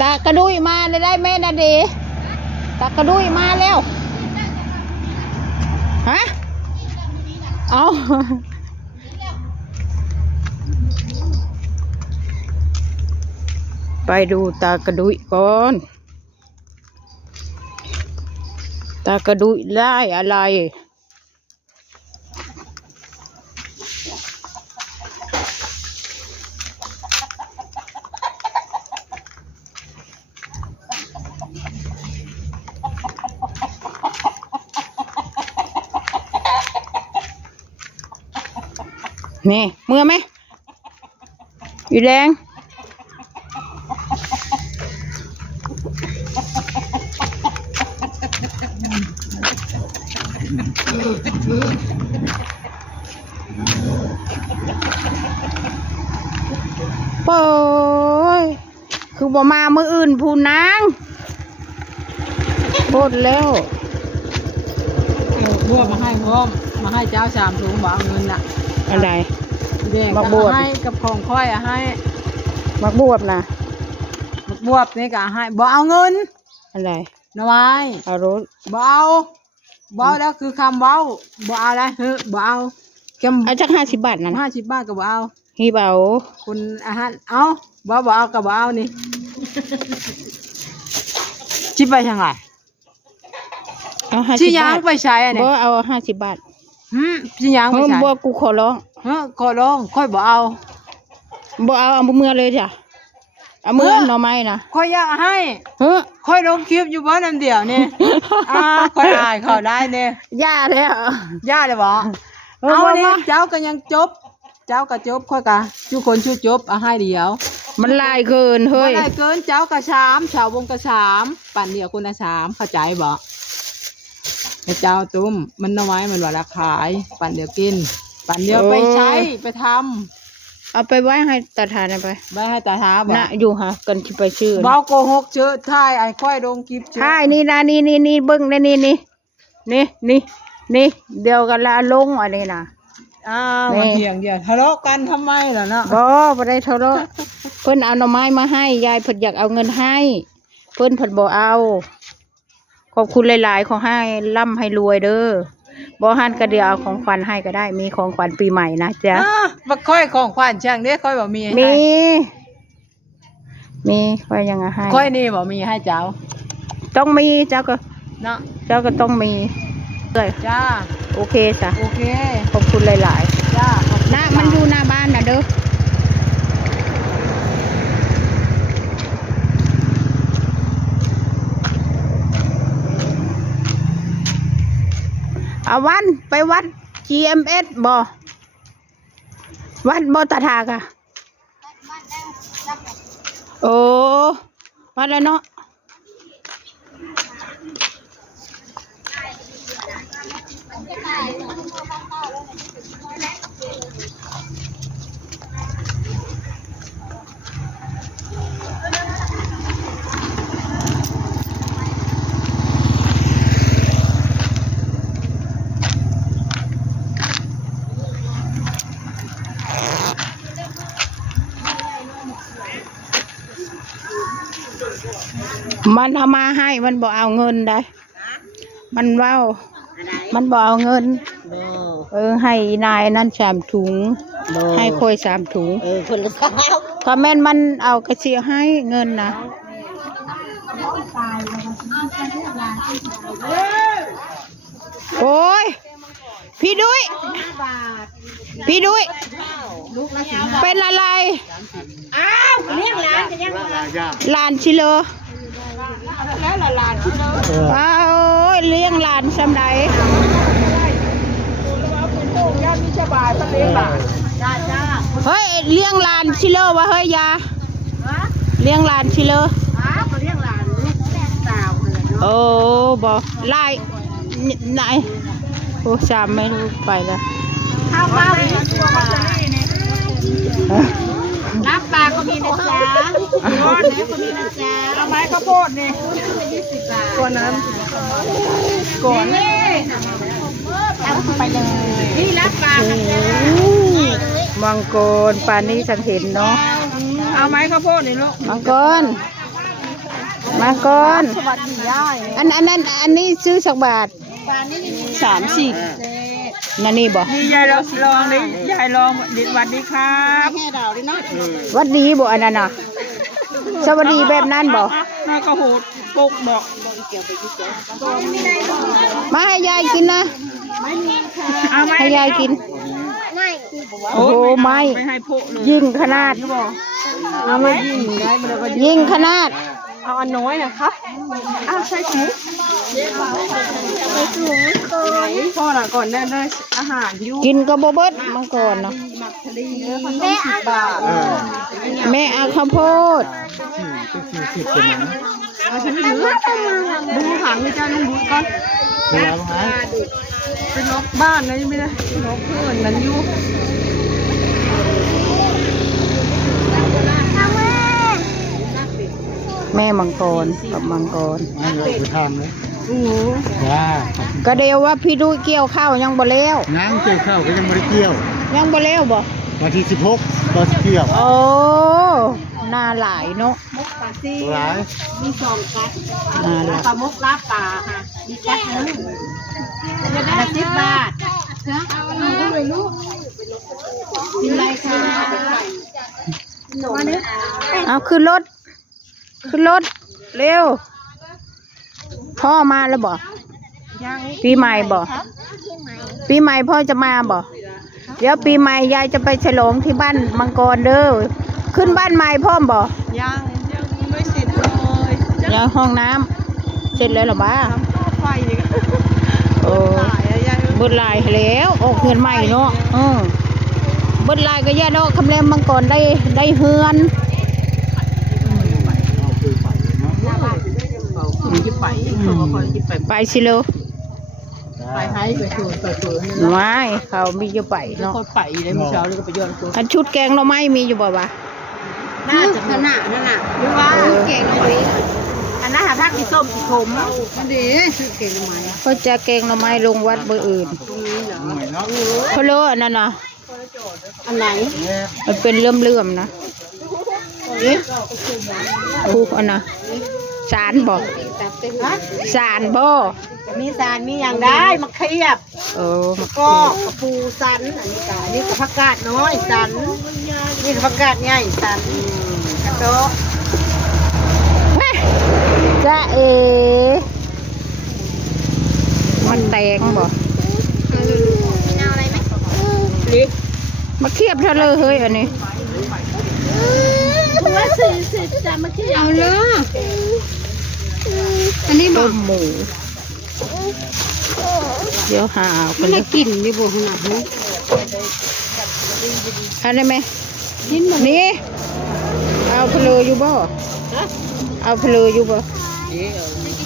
ตากระดุยมาได้แม่นาดีตากระดุยมาแล้วฮะเอาไปดูตากระดุยก่อนตากระดุยได้อะไรนี่เมื่อไหมอยู่แดงโอ้ยคือบ่มามืออื่นผู้นางโคตรแล้วบวบมาให้พร้อมมาให้เจ้าชามถุงบอกเงินน่ะอะไรมักบวบให้กับของค่อยให้มักบวบนะมักบวบนี่ก็ให้บ่เอาเงินอะไรน้อยเอารถบ่เอาแล้วคือคำเว้าบ่เอาแล้วบ่เอาเอาจัก50 บาทนั่น50 บาทก็บ่เอาฮีเบาคุณอาหารเอาบ่เอาก็บ่เอานี่ชิไปทางไหนเอา50 บาทไปใช้อันนี้บ่เอา50 บาทชิยางไปใช้บ่กูขอร้องขอร้องค่อยบ่เอาเอาเมื่อเลยจ้ะเอาเมื่อหน่อไม้นะค่อยอยากให้ค่อยลงคลิปอยู่บ้านนั่นเดียวนี่ค่อยอายเขาได้เนี่ยย่าแล้วบ่เอาเนี่ยเจ้าก็ยังจบเจ้าก็จบค่อยกะทุกคนชูจบเอาให้เดียวมันลายเกินเฮ้ยลายเกินเจ้าก็3ชาววงก็3ปั่นเดียวคนละ3เข้าใจบ่เจ้าตุ้มมันน้อยมันว่าราคายปั่นเดียวกินปั่นเดียวไปใช้ไปทำเอาไปไว้ให้ตาทานไปไว้ให้ตาทาบ่นะอยู่หากันที่ไปชื่อเบาโกหกเจอท้ายไอ้ค่อยลงคลิปเจอท้ายนี่นะนี่เบิ้งนี่เดียวกันละลงอันนี้นะมาเถียงเดียวทะเลาะกันทำไมล่ะเนาะบ่ได้ทะเลาะเพิ่นเอาหน่อไม้มาให้ยายเพิ่นอยากเอาเงินให้เพิ่นบ่เอาขอบคุณหลายๆของให้ร่ำให้รวยเด้อบ่ฮั่นก็เดี๋ยวเอาของขวัญให้ก็ได้มีของขวัญปีใหม่นะจ๊ะบ่ค่อยของขวัญช่างเด้ค่อยบ่มีให้มีค่อยยังให้ค่อยนี่บ่มีให้เจ้าต้องมีเจ้าก็เนาะเจ้าก็ต้องมีเลยจ้าโอเคจ้ะโอเคขอบคุณหลายๆจ้านะมันอยู่หน้าบ้านนะเด้อเอาวันไปวัด GMS บ่วัดบ่ตาทากะโอ้วัดแล้วเนาะมันเอามาให้มันบอกเอาเงินได้มันเว้ามันบอกเอาเงินให้นายนั่น3 ถุงให้ค่อย3 ถุงคนละคอมเมนต์มันเอากระเชียให้เงินนะโอ้ยพี่ดุ้ยเป็นอะไรอ้าวเลี้ยงหลานจะยังหลานชิโลแล้วหลานชิโลอ้าวเลี้ยงหลานสำใดเฮ้ยเลี้ยงหลานชิโลวะเฮ้ยยาเลี้ยงหลานชิโลโอ้บอกไล่ไหนโอ้ชามไม่รู้ไปแล้วข้าวปลาตัวมัสลี่นี่น้ำปลาก็มีนะจ๊ะก้อนนี้ก็มีนะจ๊ะเอาไม้ข้าวโพดนี่20 บาทก้อนนั้นก่อนเอาไปเลยนี่น้ำปลามังกรปลานี้ฉันเห็นเนาะเอาไม้ข้าวโพดนี่ลูกมังกร มาก่อน สวัสดียาย อันนี้ซื้อสักบาท 30 นั่นนี่บ่ นี่ยายลองนี่ยายลองสวัสดีครับ วัดดีบ่อันนั้นน่ะสวัสดีแบบนั้นบ่ น่าก็โหดปุกบอก มาให้ยายกินนะ เอาไหม ให้ยายกิน โอ้โหไม่ ไม่ให้พุเลย ยิ่งขนาด เอาไหมยิงได้มันก็ ยิ่งขนาด เอาอันน้อยนะครับอ้าวใช่ถุงพ่อน่ะก่อนได้อาหารอยู่ กินก็บ่เบิดมังกรเนาะ แม่10 บาท แม่เอาข้าวโพด เอาฉันไม่ถือบูขังนี่จ้าลุงบูก่อนเป็นนกบ้านนะยังไม่ได้นกเพื่อนนั้นอยู่ แม่มังกรกับมังกร ไม่เลยไปทำเลย โอ้โห จ้า ก็เดียวว่าพี่ดูเกี่ยวข้าวยังบ่แล้ว น้ำเกี่ยวข้าวก็ยังไม่ได้เกี่ยว ยังบ่แล้วบ่ วันที่16ก็สิเกี่ยว โอ้น่าหลายเนาะ ตัวร้าย มี2 กัด น่าหลาย ปลาหมกลาบป่าค่ะมีกัดนึง10 บาทเอาเลยลูกกินอะไรคะมาเนื้อ เอาขึ้นรถเร็วพ่อมาแล้วบ่ ยัง ปีใหม่บ่ปีใหม่พ่อจะมาบ่เดี๋ยวปีใหม่ยายจะไปฉลองที่บ้านมังกรเด้อขึ้นบ้านใหม่พ่อมบ่ ยังไม่เสร็จเลย แล้วห้องน้ำเสร็จแล้วเหรอบ้า ไฟนี่ก็ โอ้ ตายแล้วยาย เบิดลายแล้วออกเงินใหม่เนาะเบิดลายก็ย่าดอกคำแรมมังกรได้เฮือน ยิบไปเขาก็คอยยิบไป ไปสิเร็ว ไปให้ไปชวนไปชวนนี่ ไม่เขามีอยู่ไป แล้ว เนาะ คนไปเลยเมื่อเช้าเลยก็ไปย้อนตัว อันชุดแกงหน่อไม้มีอยู่บ่วะ น่าจะขนาดนั่นน่ะหรือว่าเก่งเลยอันนั้นหาทักที่ส้มที่ขมมันดีซื้อเก่งทำไม เขาจะแกงหน่อไม้ลงวัดเบอร์อื่น ตรงนี้เหรอ หน่อยเนาะ เขาเลอะอันนั้นนะ อันไหน มันเป็นเลื่อมๆนะคูอันน่ะสารบ่ ฮะ สารบ่ มีสารมีอย่างได้มาเคียบ เออ ก็กระปูสันอันนี้กับผักกาดน้อยสันนี่กับผักกาดใหญ่สันกระโตะ จ้าเอมันแตงบ่มาเทียบเธอเลยเฮ้ยอันนี้ เอาเลยอันนี้บ ต้ อก มหมู เดี๋ยวหาเอาคน ไม่ ละ กินดีบ่ขนาดนี้ อันนี้ไหมนี่เอาเพลออยู่บ่เอาเพลออยู่บ่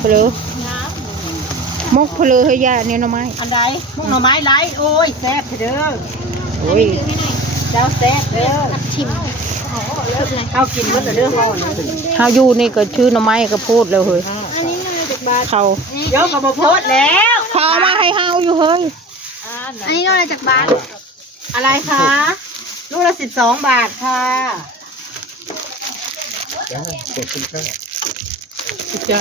เพลอมกเพลอให้ยาเนี่ยหน่อไม้ อันใดพวกหน่อไม้ไรโอ้ยแซ่บเด้อ โอ้ย เจ้าแซ่บเด้อชิมเอากินเมื่อแต่เรื่องห่อนี่ เฮาอยู่นี่ก็ชื่อหน่อไม้ก็พูดแล้วเฮ้ยเขา เดี๋ยวก็มาโพสแล้ว เขาเอามาให้เฮาอยู่เฮ้ย อันนี้อะไรจากบ้านอะไรคะลูกละ12 บาทค่ะ จ้าเสร็จคุณข้าว จ้า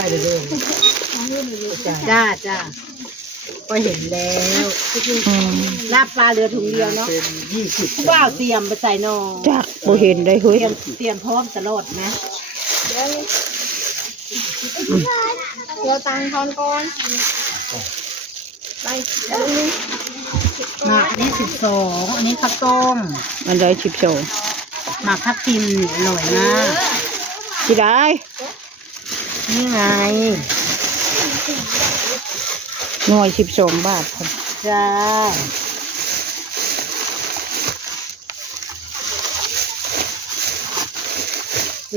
จ้าก็เห็นแล้ว อืม ลาบปลาเรือถุงเดียวเนาะ เป็น20 ผู้บ่าวเตรียมไปใส่นอ จักบ่เห็นได้เฮ้ย เตรียมพร้อมตลอดนะ เดี๋ยวตังทอนก่อนไปหมากนี่12อันนี้ข้าวต้ม อันใดชิบโชว์ หมากทับทิมอร่อยมาก สิได้ นี่ไง หน่วย12 บาทครับ จ้า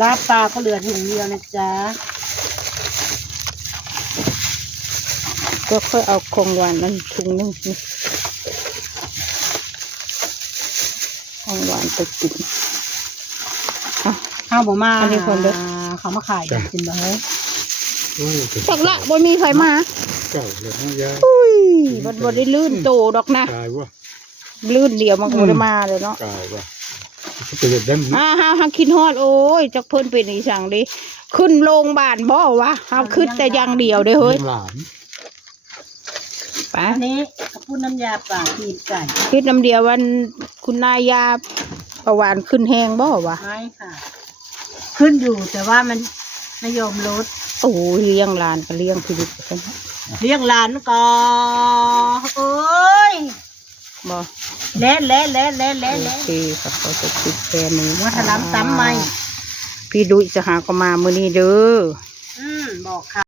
ลาบปลาก็เหลือถุงเดียวนะจ๊ะ ก็ค่อยเอาของหวานนั้นถุงนึงนี่ของหวานไปกินอ่ะ ข้าวบ่มา อันนี้คนเด้อ เขามาขายอยากกินบ่เฮ้ย โอ้ยเป็น จักละบ่มีไฟมา เก่าเลยนะยาย อุ้ยมันบ่ได้ลื่นโตดอกนะ กายวะ ลื่นเดียวมันก็บ่ได้มาเลยเนาะ กายวะจะเป็นเด็ดเด่น ฮาคิดฮอดโอ้ยจักเพิ่นเป็นอีสังดิ ขึ้นโรงพยาบาลบ่วะเอาขึ้นแต่อย่างเดียวเด้อเฮ้ย เลี้ยงหลาน ไป อันนี้กระปุ้นน้ำยาป่าตีนไก่ ขึ้นน้ำเดียววันคุณนายยาประวานขึ้นแห้งบ่วะ ไม่ค่ะ ขึ้นอยู่แต่ว่ามันไม่ยอมลด โอ้ยเลี้ยงหลานก็เลี้ยงชีวิตกัน เลี้ยงหลานก่อนโอ้ย บ่ เละเละเละเละ โอ เละเละ เคค่ะขอจบคลิปแค่นี้ ว่าถลำซ้ำไหม พี่ดุยจะหาก็มามื้อนี้เด้อ บอกค่ะ